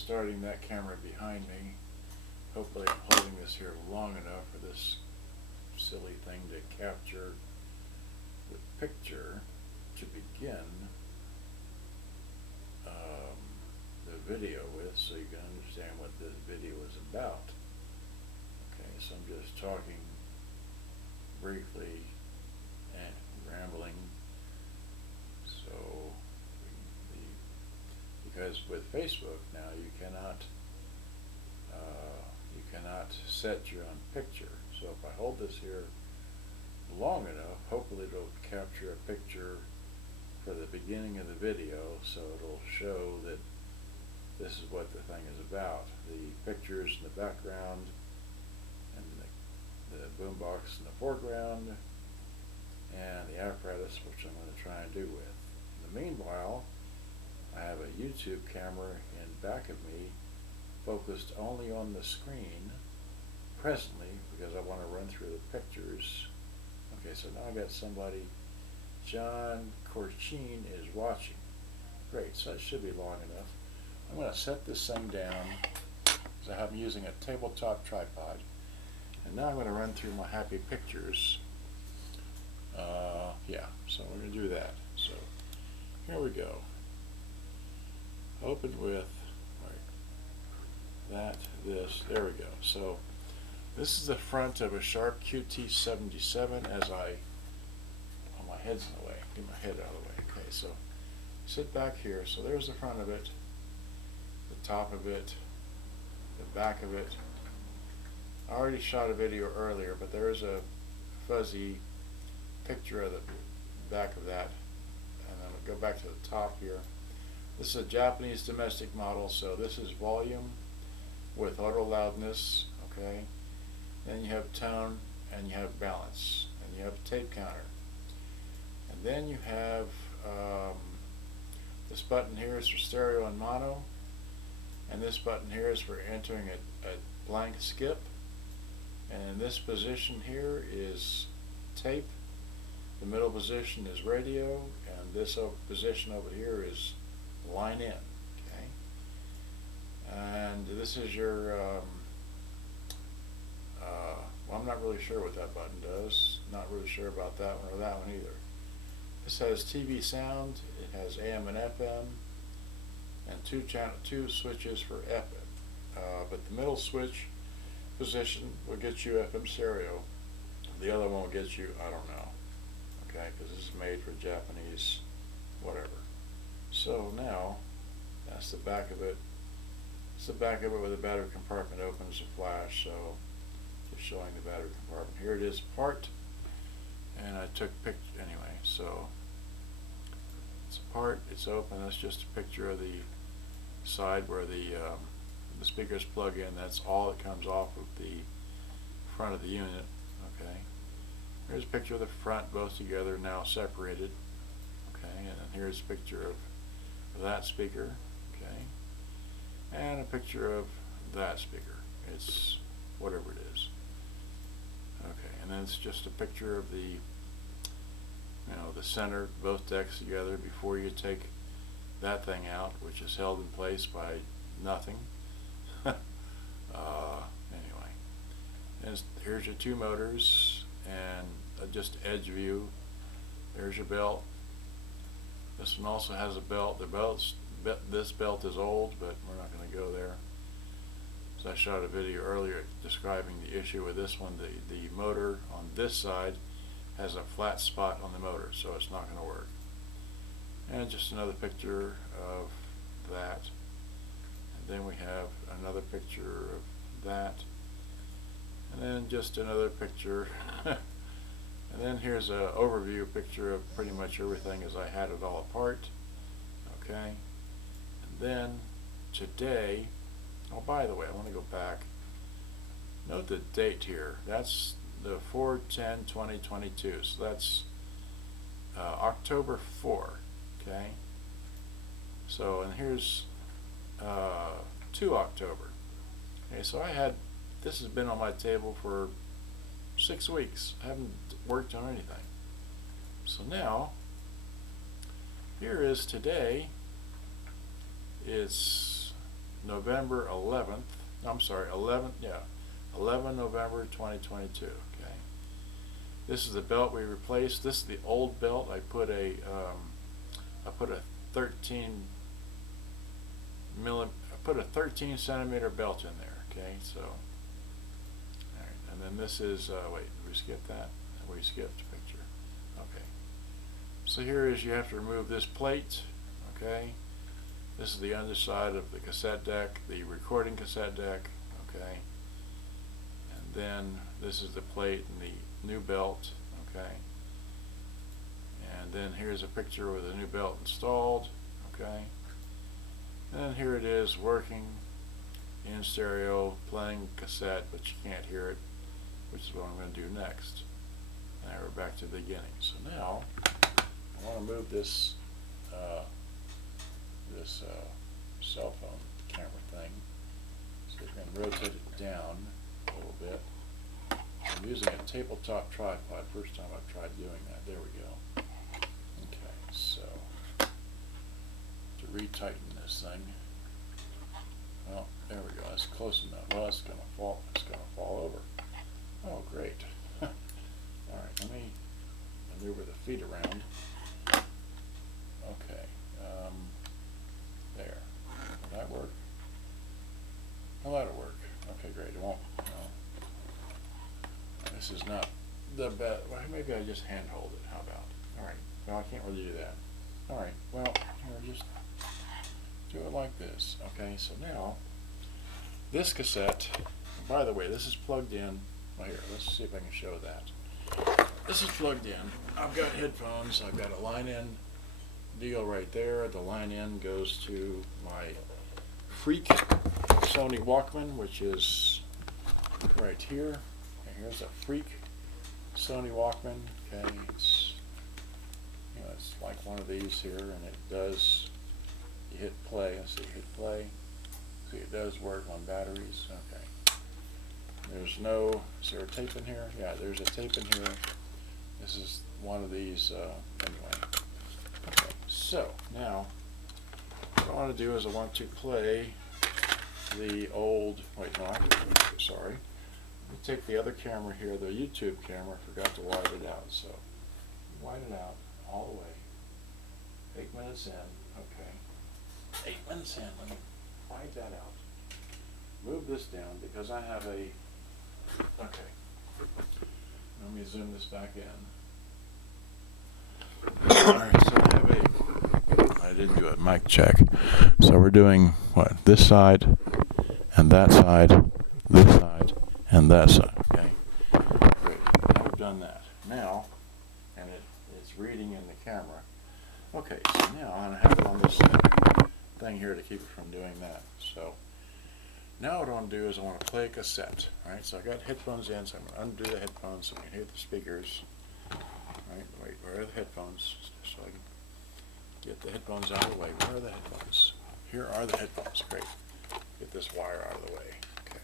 starting that camera behind me. Hopefully I'm holding this here long enough for this silly thing to capture the picture to begin the video with, so you can understand what this video is about. Okay, so I'm just talking briefly and rambling. So, because with Facebook now you cannot set your own picture. So if I hold this here long enough, hopefully it'll capture a picture for the beginning of the video, so it'll show that this is what the thing is about. The pictures in the background and the boombox in the foreground and the apparatus, which I'm going to try and do with. In the meanwhile, I have a YouTube camera in back of me focused only on the screen presently because I want to run through the pictures. Okay, so now I got somebody, John Corchin is watching. Great, so that should be long enough. I'm going to set this thing down because I'm using a tabletop tripod. And now I'm going to run through my happy pictures. Yeah, so we're going to do that. So here we go. Open with that, this, there we go. So this is the front of a Sharp QT-77 as oh, my head's in the way. Get my head out of the way. Okay, so sit back here. So there's the front of it, the top of it, the back of it. I already shot a video earlier, but there is a fuzzy picture of the back of that. And then we'll go back to the top here. This is a Japanese domestic model, so this is volume with auto loudness, okay? Then you have tone, and you have balance, and you have a tape counter. And then you have this button here is for stereo and mono, and this button here is for entering a blank skip. And in this position here is tape, the middle position is radio, and this position over here is line in, okay? And this is your, well, I'm not really sure what that button does. Not really sure about that one or that one either. This has TV sound, it has AM and FM, and two switches for FM. But the middle switch position will get you FM stereo. The other one will get you, I don't know, okay, because this is made for Japanese whatever. So now, that's the back of it. It's the back of it where the battery compartment opens a flash, so just showing the battery compartment. Here it is apart, and I took picture anyway, so it's apart, it's open. That's just a picture of the side where the speakers plug in. That's all that comes off of the front of the unit, okay. Here's a picture of the front, both together, now separated, okay, and then here's a picture of that speaker, okay, and a picture of that speaker. It's whatever it is, okay, and then it's just a picture of the, the center, both decks together before you take that thing out, which is held in place by nothing. Anyway, and here's your two motors and just edge view. There's your belt. This one also has a belt. This belt is old, but we're not going to go there. So I shot a video earlier describing the issue with this one. The motor on this side has a flat spot on the motor, so it's not going to work. And just another picture of that. And then we have another picture of that. And then just another picture. And then here's an overview picture of pretty much everything as I had it all apart. Okay. And then today, oh, by the way, I want to go back. Note the date here. That's the 4/10/2022. So that's October 4. Okay. So, and here's 2 October. Okay, so this has been on my table for 6 weeks. I haven't worked on anything. So now, here is today. It's November 11th. I'm sorry, 11th. Yeah, 11 November 2022. Okay. This is the belt we replaced. This is the old belt. I put a 13 centimeter belt in there. Okay, so. All right, and then this is. Wait, did we skip that? We skipped a picture. Okay. So here is, you have to remove this plate. Okay. This is the underside of the cassette deck, the recording cassette deck, okay? And then this is the plate and the new belt, okay? And then here's a picture with the new belt installed, okay? And then here it is working in stereo, playing cassette, but you can't hear it, which is what I'm going to do next. And now we're back to the beginning. So now I want to move this cell phone camera thing. So we can rotate it down a little bit. I'm using a tabletop tripod. First time I've tried doing that. There we go. Okay, so to retighten this thing. Well, there we go. That's close enough. Well, it's gonna fall. It's gonna fall over. Oh, great. All right, let me maneuver the feet around. Okay. There. Will that work? Oh, that'll work. Okay, great. It won't. No. This is not the best. Well, maybe I just handhold it. How about? All right. Well, I can't really do that. All right. Well, here, just do it like this. Okay. So now, this cassette. By the way, this is plugged in. Well, here. Let's see if I can show that. This is plugged in. I've got headphones. I've got a line-in deal right there. The line-in goes to my Freak Sony Walkman, which is right here. And here's a Freak Sony Walkman. Okay, it's it's like one of these here, and it does. You hit play. Let's see, hit play. See, it does work on batteries. Okay. There's no. Is there a tape in here? Yeah, there's a tape in here. This is one of these. Anyway. Okay, so now what I want to do is I want to play the old, wait, no, sorry. Let me take the other camera here, the YouTube camera. I forgot to wide it out, so wide it out all the way. 8 minutes in, okay. 8 minutes in, let me wide that out. Move this down because I have a, okay. Let me zoom this back in. Alright, so I didn't do it, mic check. So we're doing what? This side, and that side, this side, and that side, okay? Great, now we've done that. Now, and it's reading in the camera. Okay, so now I'm going to have it on this thing here to keep it from doing that. So, now what I want to do is I want to play a cassette. Alright, so I got headphones in, so I'm going to undo the headphones so we can hear the speakers. Right, wait, where are the headphones? So I can get the headphones out of the way. Where are the headphones? Here are the headphones. Great. Get this wire out of the way. Okay.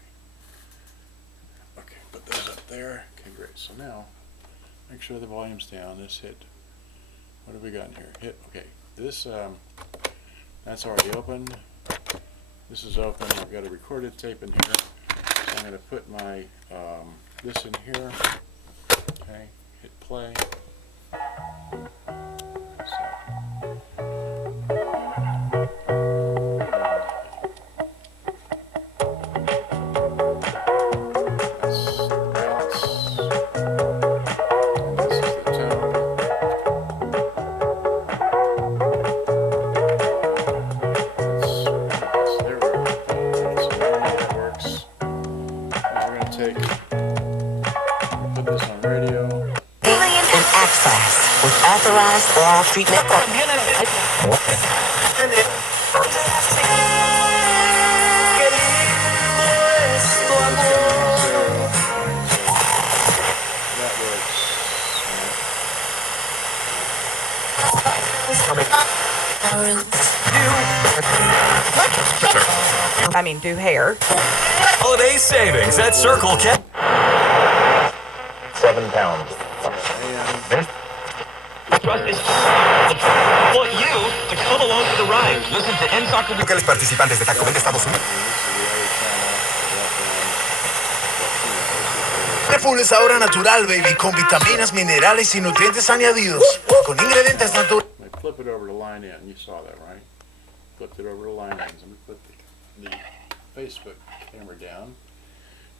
Okay, put those up there. Okay, great. So now, make sure the volume's down. This hit. What have we got in here? Hit. Okay. This, that's already open. This is open. I've got a recorded tape in here. So I'm going to put my, this in here. Okay. Hit play. Authorized oral treatment. I mean, do hair. Holiday savings at Circle K. 7 pounds. Want you to come along for the ride. right. Listen to Taco Bell. Locales participantes de Taco Bell de Estados Unidos. Full es ahora natural, baby, con vitaminas, minerales y nutrientes añadidos, con ingredientes naturales. I flip it over to line in. You saw that, right? Flipped it over to line in. Let me put the Facebook camera down.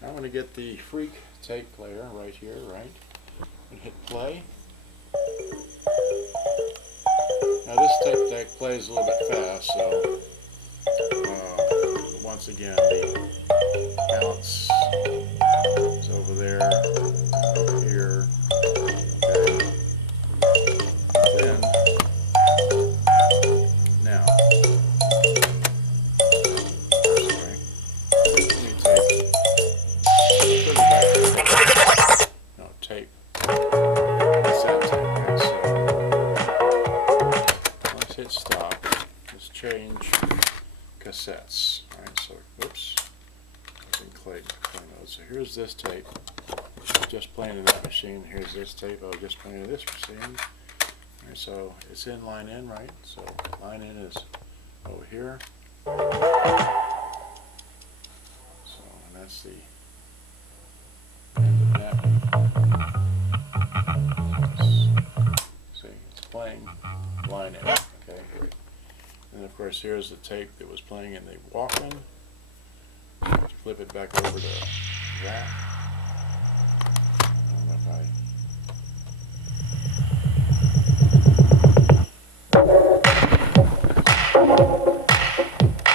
Now I'm going to get the Freak tape player right here, right? And hit play. Now this tape deck plays a little bit fast, so once again the bounce is over there, over here. Okay. Then now, sorry. Let me take. Put it back. No tape. Cassette tape. Okay, so let's hit stop. Let's change cassettes. Alright, so whoops. I didn't play those. So here's this tape. Just playing in that machine. Here's this tape. I was just playing in this machine. Alright, so it's in line in, right? So line in is over here. So and that's the end of that one. See, it's playing line in. Okay. And of course here's the tape that was playing in the Walkman. Flip it back over to that. I don't know if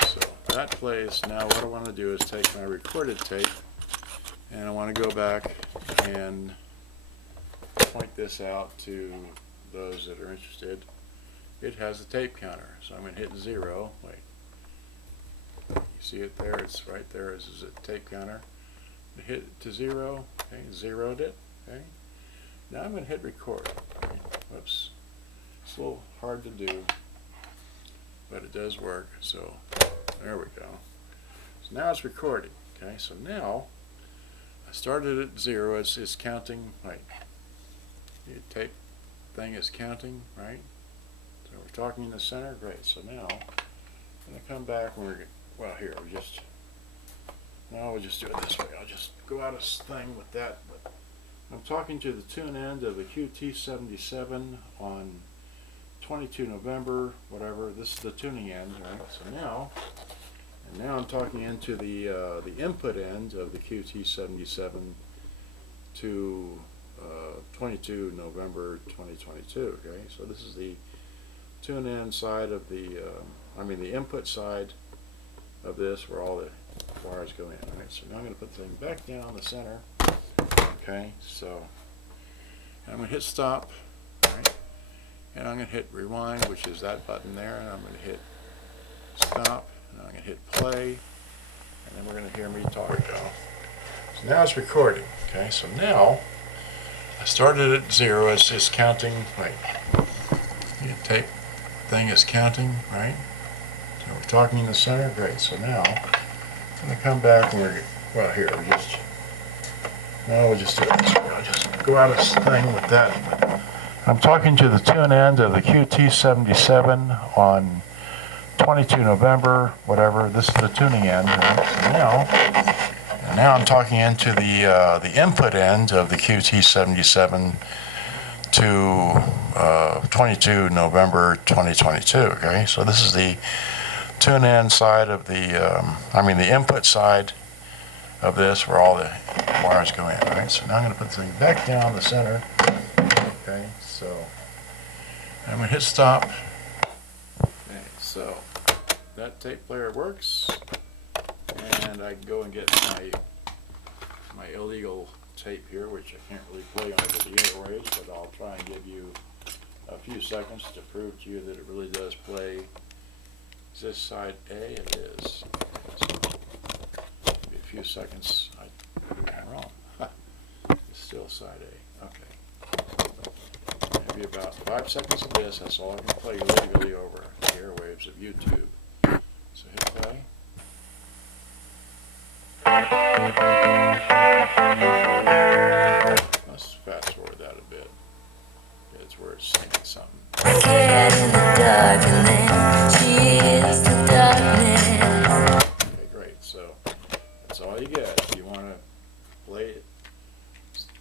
so that plays. Now what I want to do is take my recorded tape and I want to go back and point this out to those that are interested. It has a tape counter, so I'm going to hit 0. Wait. You see it there? It's right there. This is a tape counter. Hit it to 0. Okay, zeroed it. Okay. Now I'm going to hit record. Okay. Whoops. It's a little hard to do, but it does work. So there we go. So now it's recording. Okay. So now I started at 0. It's counting. Wait. The tape thing is counting, right? So we're talking in the center. Great. So now I'm going to come back and well, here, we'll just do it this way. I'll just go out of thing with that. But I'm talking to the tune end of the QT-77 on 22 November, whatever. This is the tuning end, right? So now I'm talking into the input end of the QT-77 to 22 November 2022. Okay, so this is the tune in side of the the input side of this where all the wires go in. Right, so now I'm going to put the thing back down the center. Okay, so I'm going to hit stop. Right, and I'm going to hit rewind, which is that button there, and I'm going to hit stop, and I'm going to hit play, and then we're going to hear me talk now. So now it's recording. Okay, so now I started at 0. It's counting. Wait, the tape thing is counting, right? So we're talking in the center. Great. So now I'm going to come back and we'll just do it this way. I'll just go out of this thing with that. I'm talking to the tune end of the QT-77 on 22 November, whatever. This is the tuning end. Right? So now I'm talking into the input end of the QT-77 to 22 November 2022. Okay, so this is the tune in side of the input side of this where all the wires go in. Right, so now I'm going to put the thing back down the center. Okay, so I'm going to hit stop. Okay, so that tape player works, and I can go and get my illegal tape here, which I can't really play on over the airwaves, but I'll try and give you a few seconds to prove to you that it really does play. Is this side A? It is. So maybe a few seconds. I'm wrong. It's still side A. Okay. Maybe about 5 seconds of this. That's all I can play legally over the airwaves of YouTube. So hit play. Let's fast forward that a bit. It's where it's singing something. Cat in the dark and then she is the darkness. Okay, great. So that's all you get. If you want to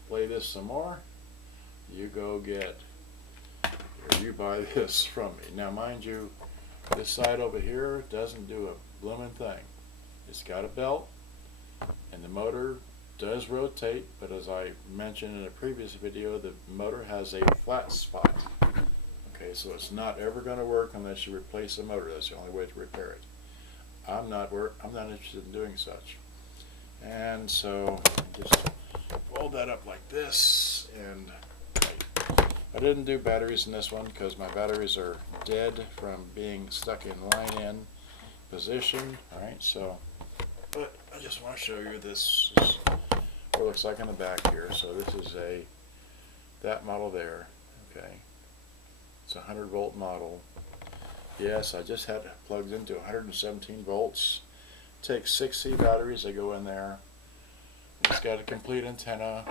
play this some more, you go get, or you buy this from me. Now, mind you, this side over here doesn't do a blooming thing. It's got a belt, and the motor does rotate, but as I mentioned in a previous video, the motor has a flat spot. Okay, so it's not ever going to work unless you replace the motor. That's the only way to repair it. I'm not interested in doing such. And so just fold that up like this, and I didn't do batteries in this one because my batteries are dead from being stuck in line-in position. Alright, so, but I just want to show you this is what it looks like in the back here. So this is that model there. Okay, it's a 100-volt model. Yes, I just had it plugged into 117 volts. Takes 6C batteries, they go in there. It's got a complete antenna.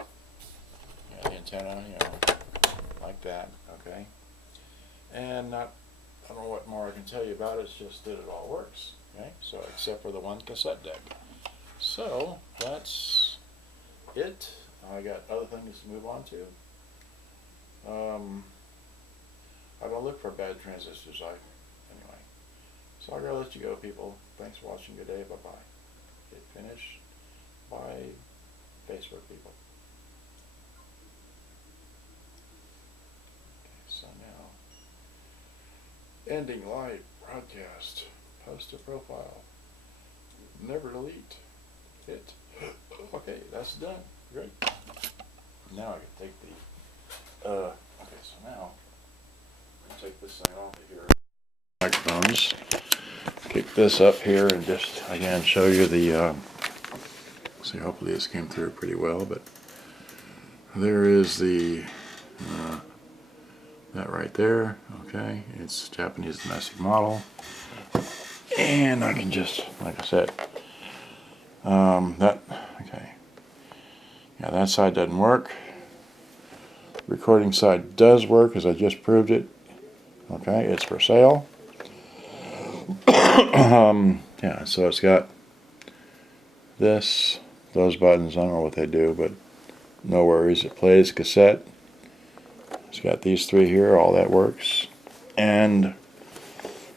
Yeah, the antenna, you know, like that, okay? And I don't know what more I can tell you about it, it's just that it all works, okay? So, except for the one cassette deck. So, that's it. I got other things to move on to. I don't look for bad transistors, anyway. So I gotta let you go, people. Thanks for watching. Good day. Bye-bye. Hit finish. Bye, Facebook people. Okay, so now, ending live broadcast. Post a profile. Never delete. Hit. Okay, that's done. Great. Now I can take the, okay, so now, I'll take this thing off of here. Microphones. Kick this up here and just again show you the see, hopefully this came through pretty well, but there is the that right there. Okay, it's Japanese domestic model, and I can just, like I said, that, okay, yeah, that side doesn't work. Recording side does work, as I just proved it. Okay, it's for sale. Yeah, so it's got those buttons. I don't know what they do, but no worries. It plays cassette. It's got these three here. All that works. And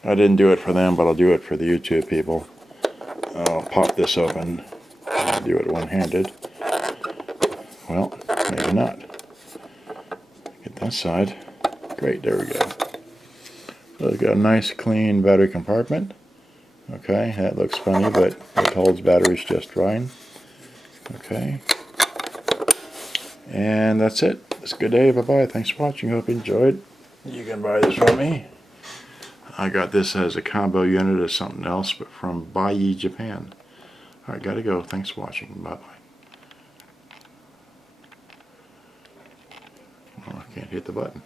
I didn't do it for them, but I'll do it for the YouTube people. I'll pop this open. I'll do it one-handed. Well, maybe not. Get that side. Great, there we go. So it's got a nice clean battery compartment. Okay, that looks funny, but it holds batteries just fine. Okay. And that's it. It's a good day. Bye-bye. Thanks for watching. Hope you enjoyed. You can buy this from me. I got this as a combo unit of something else, but from Bai, Japan. Alright, gotta go. Thanks for watching. Bye-bye. Oh, I can't hit the button.